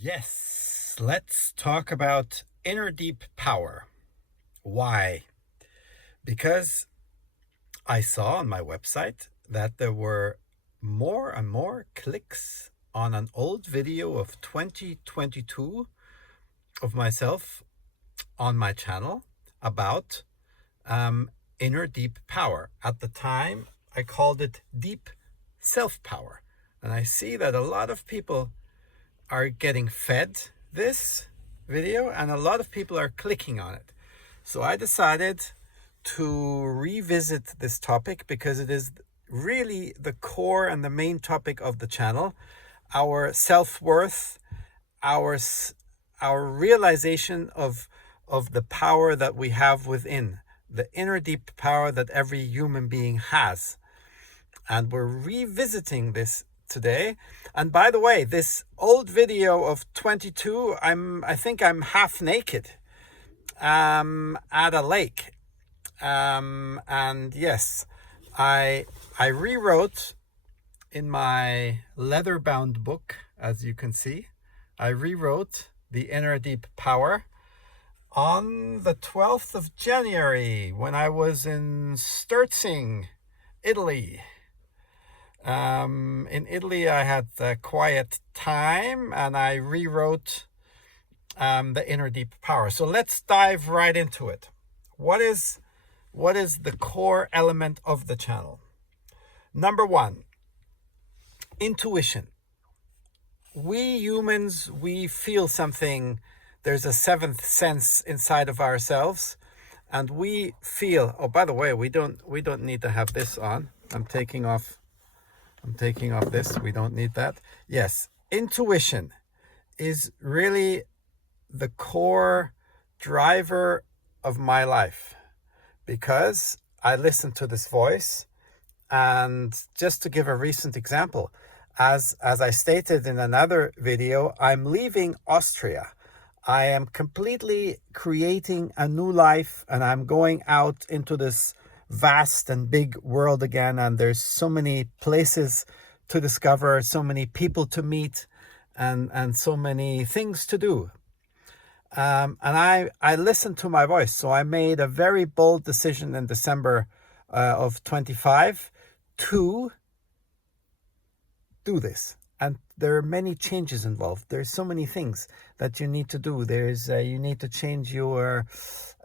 Yes, let's talk about inner deep power. Why? Because I saw on my website that there were more and more clicks on an old video of 2022 of myself on my channel about inner deep power. At the time, I called it deep self power. And I see that a lot of people are getting fed this video and a lot of people are clicking on it. So I decided to revisit this topic because it is really the core and the main topic of the channel. Our self-worth, our realization of the power that we have within, the inner deep power that every human being has. And we're revisiting this today. And by the way, this old video of 22, I think I'm half naked at a lake. And yes, I rewrote in my leather-bound book, as you can see. I rewrote the inner deep power on the 12th of January when I was in Sturzing, Italy. In Italy, I had a quiet time and I rewrote the inner deep power. So let's dive right into it. What is the core element of the channel? Number one, intuition. We humans, we feel something. There's a seventh sense inside of ourselves, and we feel. Oh, by the way, we don't need to have this on. I'm taking off this. We don't need that. Yes, intuition is really the core driver of my life because I listen to this voice. And just to give a recent example, as I stated in another video, I'm leaving Austria. I am completely creating a new life and I'm going out into this vast and big world again, and there's so many places to discover, so many people to meet, and so many things to do. And I listened to my voice, so I made a very bold decision in December of 25 to do this. And there are many changes involved. There's so many things that you need to do. There's you need to change your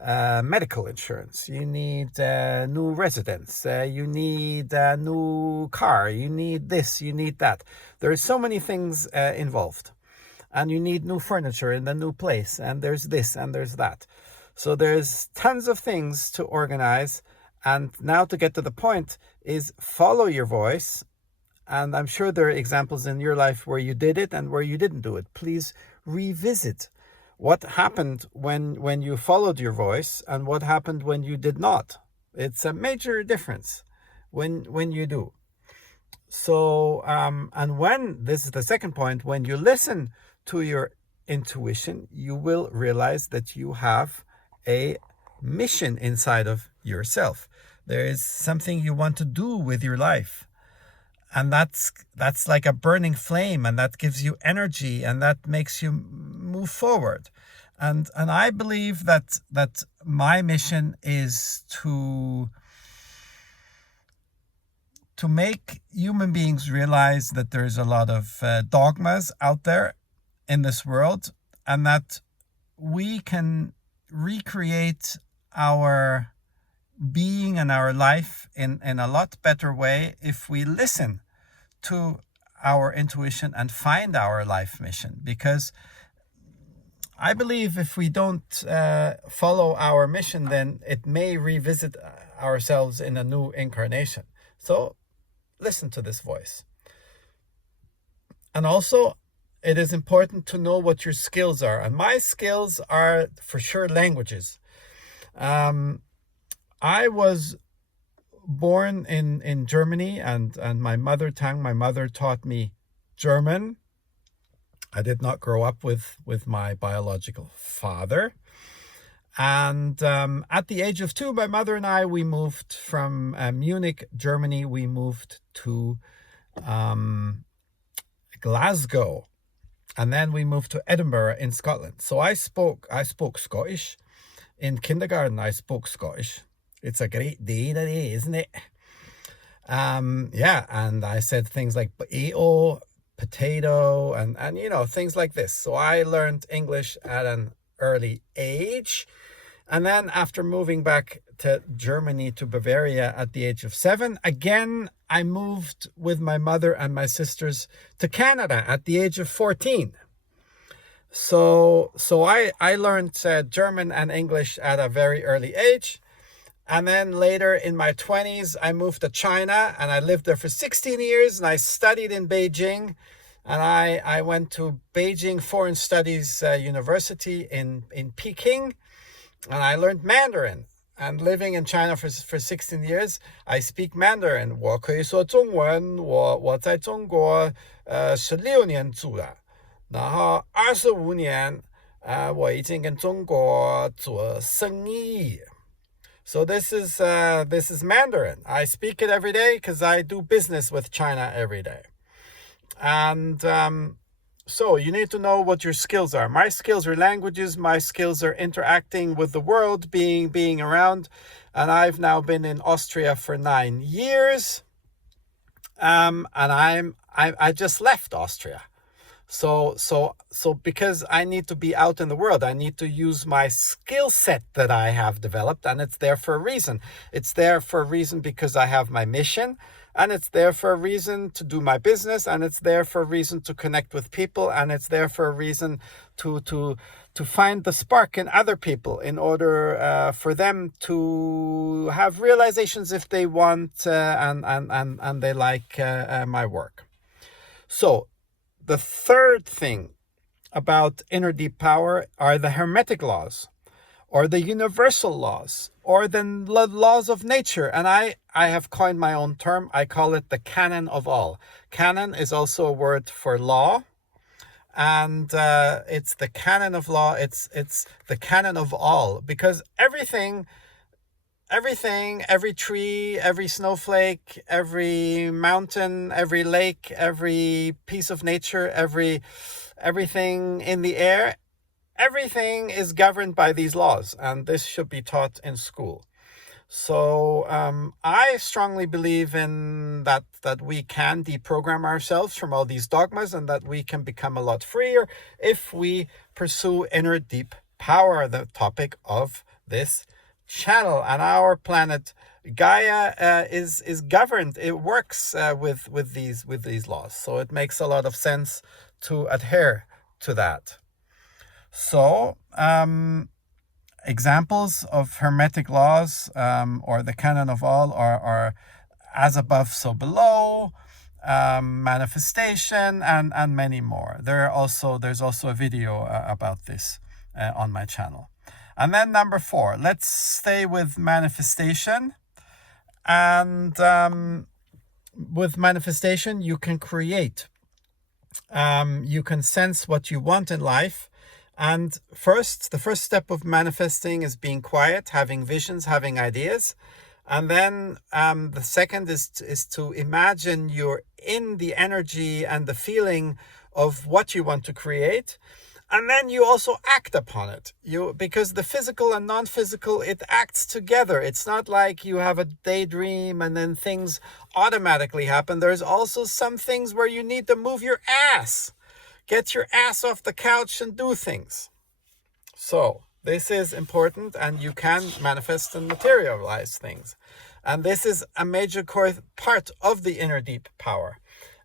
medical insurance. You need new residence. You need a new car. You need this. You need that. There are so many things involved. And you need new furniture in the new place. And there's this and there's that. So there's tons of things to organize. And now to get to the point is follow your voice. And I'm sure there are examples in your life where you did it and where you didn't do it. Please revisit what happened when you followed your voice and what happened when you did not. It's a major difference when you do. So, and when, this is the second point, when you listen to your intuition, you will realize that you have a mission inside of yourself. There is something you want to do with your life. And that's like a burning flame, and that gives you energy, and that makes you move forward. And I believe that my mission is to make human beings realize that there's a lot of dogmas out there in this world, and that we can recreate our being and our life in a lot better way if we listen to our intuition and find our life mission. Because I believe if we don't follow our mission, then it may revisit ourselves in a new incarnation. So listen to this voice. And also, it is important to know what your skills are. And my skills are for sure languages. I was born in Germany, and my mother tongue, my mother taught me German. I did not grow up with my biological father. And at the age of 2, my mother and I, we moved from Munich, Germany. We moved to Glasgow. And then we moved to Edinburgh in Scotland. So I spoke Scottish. In kindergarten, I spoke Scottish. It's a great day today, isn't it? Yeah, and I said things like potato, and things like this. So I learned English at an early age. And then after moving back to Germany, to Bavaria at the age of 7, again, I moved with my mother and my sisters to Canada at the age of 14. So I learned German and English at a very early age. And then later in my 20s, I moved to China and I lived there for 16 years and I studied in Beijing. And I went to Beijing Foreign Studies University in Peking. And I learned Mandarin. And living in China for 16 years, I speak Mandarin. 我可以说中文，我在中国16年住了，然后25年我已经跟中国做生意。So this is Mandarin. I speak it every day because I do business with China every day. And so you need to know what your skills are. My skills are languages. My skills are interacting with the world, being around. And I've now been in Austria for 9 years. And I just left Austria. So because I need to be out in the world, I need to use my skill set that I have developed, and it's there for a reason. It's there for a reason because I have my mission, and it's there for a reason to do my business, and it's there for a reason to connect with people, and it's there for a reason to find the spark in other people in order for them to have realizations if they want and they like my work. So the third thing about inner deep power are the hermetic laws, or the universal laws, or the laws of nature. And I have coined my own term. I call it the canon of all. Canon is also a word for law. And it's the canon of law. It's the canon of all, because everything, every tree, every snowflake, every mountain, every lake, every piece of nature, everything in the air, everything is governed by these laws, and this should be taught in school. So I strongly believe in that we can deprogram ourselves from all these dogmas, and that we can become a lot freer if we pursue inner deep power, the topic of this channel. And our planet Gaia is governed. It works with these laws. So it makes a lot of sense to adhere to that. So examples of hermetic laws or the canon of all are as above, so below, manifestation, and many more. There's also a video about this on my channel. And then number 4, let's stay with manifestation. And with manifestation, you can create. You can sense what you want in life. And the first step of manifesting is being quiet, having visions, having ideas. And then the second is to imagine you're in the energy and the feeling of what you want to create. And then you also act upon it. Because the physical and non-physical, it acts together. It's not like you have a daydream and then things automatically happen. There's also some things where you need to move your ass. Get your ass off the couch and do things. So this is important, and you can manifest and materialize things. And this is a major part of the inner deep power.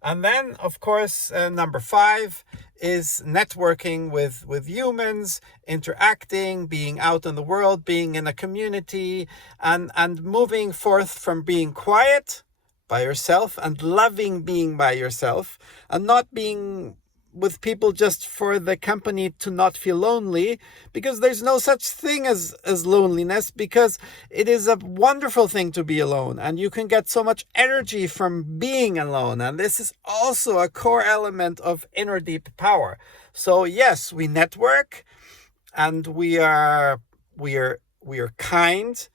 And then, of course, number 5 is networking with humans, interacting, being out in the world, being in a community, and moving forth from being quiet by yourself and loving being by yourself, and not being with people just for the company to not feel lonely, because there's no such thing as loneliness, because it is a wonderful thing to be alone, and you can get so much energy from being alone. And this is also a core element of inner deep power. So yes, we network, and we are kind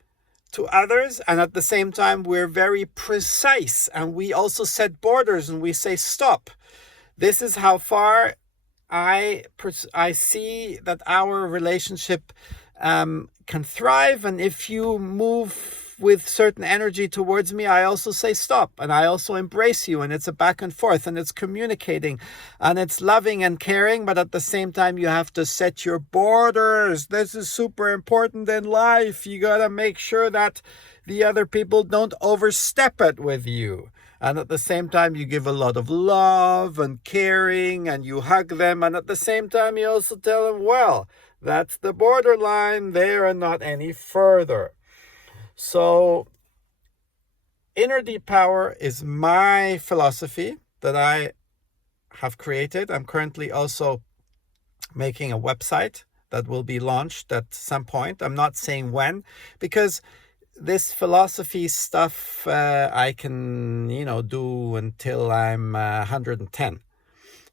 to others, and at the same time we're very precise, and we also set borders, and we say stop. This is how far I see that our relationship can thrive, and if you move with certain energy towards me, I also say stop, and I also embrace you, and it's a back and forth, and it's communicating, and it's loving and caring, but at the same time you have to set your borders. This is super important in life. You gotta make sure that the other people don't overstep it with you. And at the same time, you give a lot of love and caring, and you hug them. And at the same time, you also tell them, well, that's the borderline there and not any further. So inner deep power is my philosophy that I have created. I'm currently also making a website that will be launched at some point. I'm not saying when, because this philosophy stuff I can, do until I'm 110.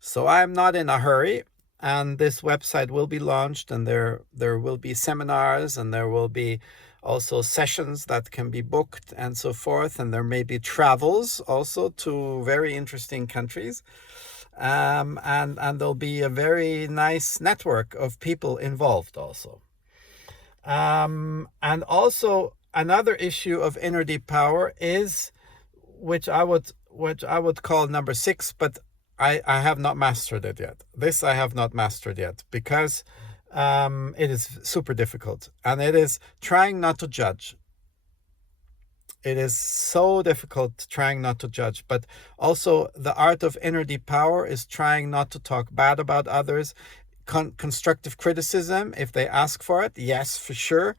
So I'm not in a hurry, and this website will be launched, and there will be seminars, and there will be also sessions that can be booked and so forth, and there may be travels also to very interesting countries. And there'll be a very nice network of people involved also. And also another issue of inner deep power is, which I would call number 6, but I have not mastered it yet. This I have not mastered yet, because it is super difficult, and it is trying not to judge. It is so difficult trying not to judge, but also the art of inner deep power is trying not to talk bad about others. Constructive criticism, if they ask for it, yes, for sure,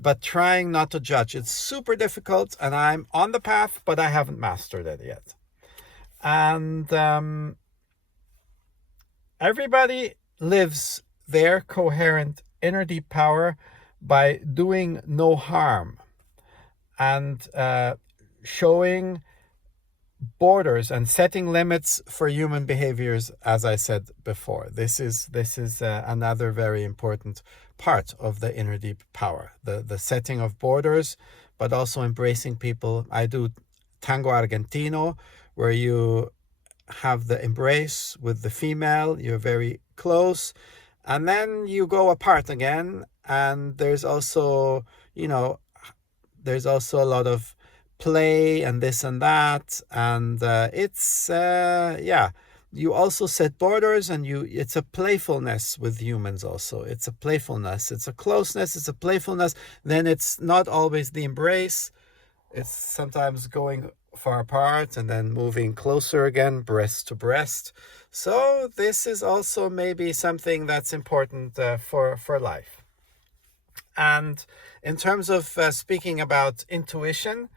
but trying not to judge. It's super difficult, and I'm on the path, but I haven't mastered it yet. And everybody lives their coherent inner deep power by doing no harm and showing borders and setting limits for human behaviors, as I said before. This is another very important part of the inner deep power, the setting of borders, but also embracing people. I do tango argentino, where you have the embrace with the female, you're very close, and then you go apart again, and there's also a lot of play and this and that, and you also set borders, and it's a playfulness with humans also. It's a playfulness, it's a closeness, it's a playfulness. Then it's not always the embrace. It's sometimes going far apart and then moving closer again, breast to breast. So this is also maybe something that's important for life. And in terms of speaking about intuition,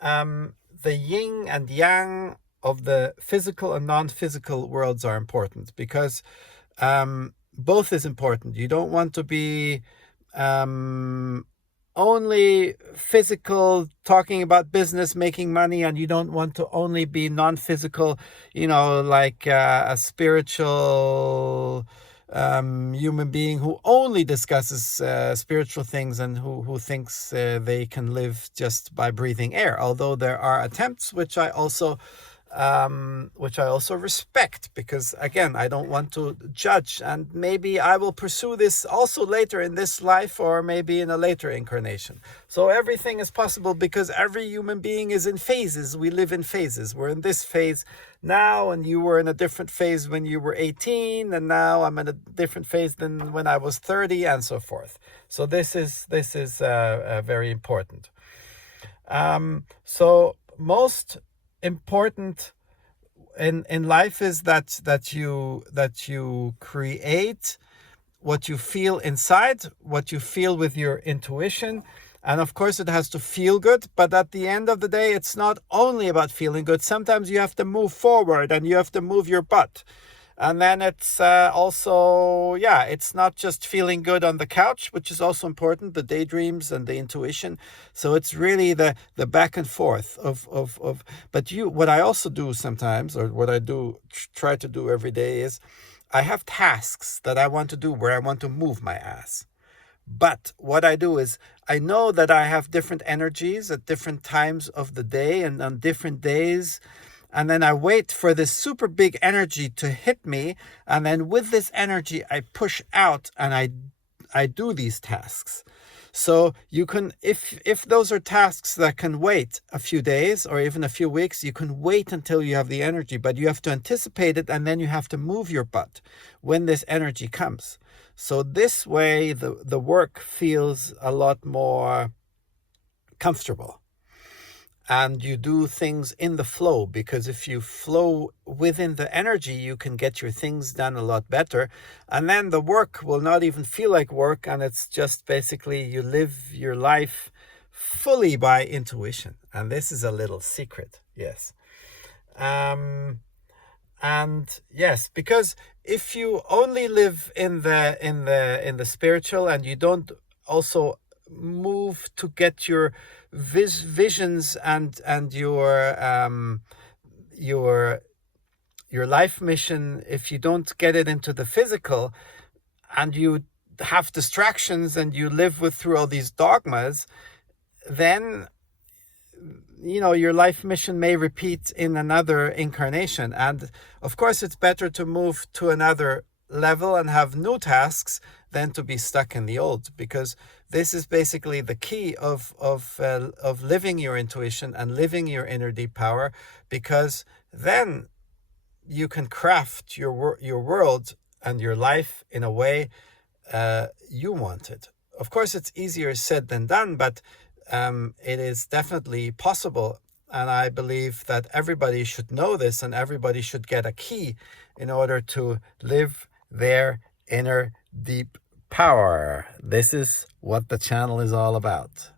the yin and yang of the physical and non-physical worlds are important, because both is important. You don't want to be only physical, talking about business, making money, and you don't want to only be non-physical, like a spiritual human being who only discusses spiritual things, and who thinks they can live just by breathing air. Although there are attempts, which I also respect, because again, I don't want to judge, and maybe I will pursue this also later in this life, or maybe in a later incarnation. So everything is possible, because every human being is in phases. We live in phases. We're in this phase now, and you were in a different phase when you were 18, and now I'm in a different phase than when I was 30, and so forth. So this is very important. So most important in life is that you create what you feel inside, what you feel with your intuition. And of course it has to feel good, but at the end of the day, it's not only about feeling good. Sometimes you have to move forward, and you have to move your butt. And then it's also, it's not just feeling good on the couch, which is also important, the daydreams and the intuition. So it's really the back and forth of but what I also do sometimes, or what I do try to do every day, is I have tasks that I want to do where I want to move my ass. But what I do is, I know that I have different energies at different times of the day, and on different days and then I wait for this super big energy to hit me, and then with this energy I push out and I do these tasks. So you can, if those are tasks that can wait a few days or even a few weeks, you can wait until you have the energy, but you have to anticipate it, and then you have to move your butt when this energy comes. So this way the work feels a lot more comfortable. And you do things in the flow, because if you flow within the energy, you can get your things done a lot better. And then the work will not even feel like work. And it's just basically you live your life fully by intuition. And this is a little secret. Yes. And yes, because if you only live in the spiritual, and you don't also move to get your visions and your life mission, if you don't get it into the physical, and you have distractions and you live through all these dogmas, then your life mission may repeat in another incarnation. And of course, it's better to move to another level and have new tasks than to be stuck in the old, because this is basically the key of living your intuition and living your inner deep power, because then you can craft your world and your life in a way you want it. Of course, it's easier said than done, but it is definitely possible. And I believe that everybody should know this, and everybody should get a key in order to live their inner deep power. This is what the channel is all about.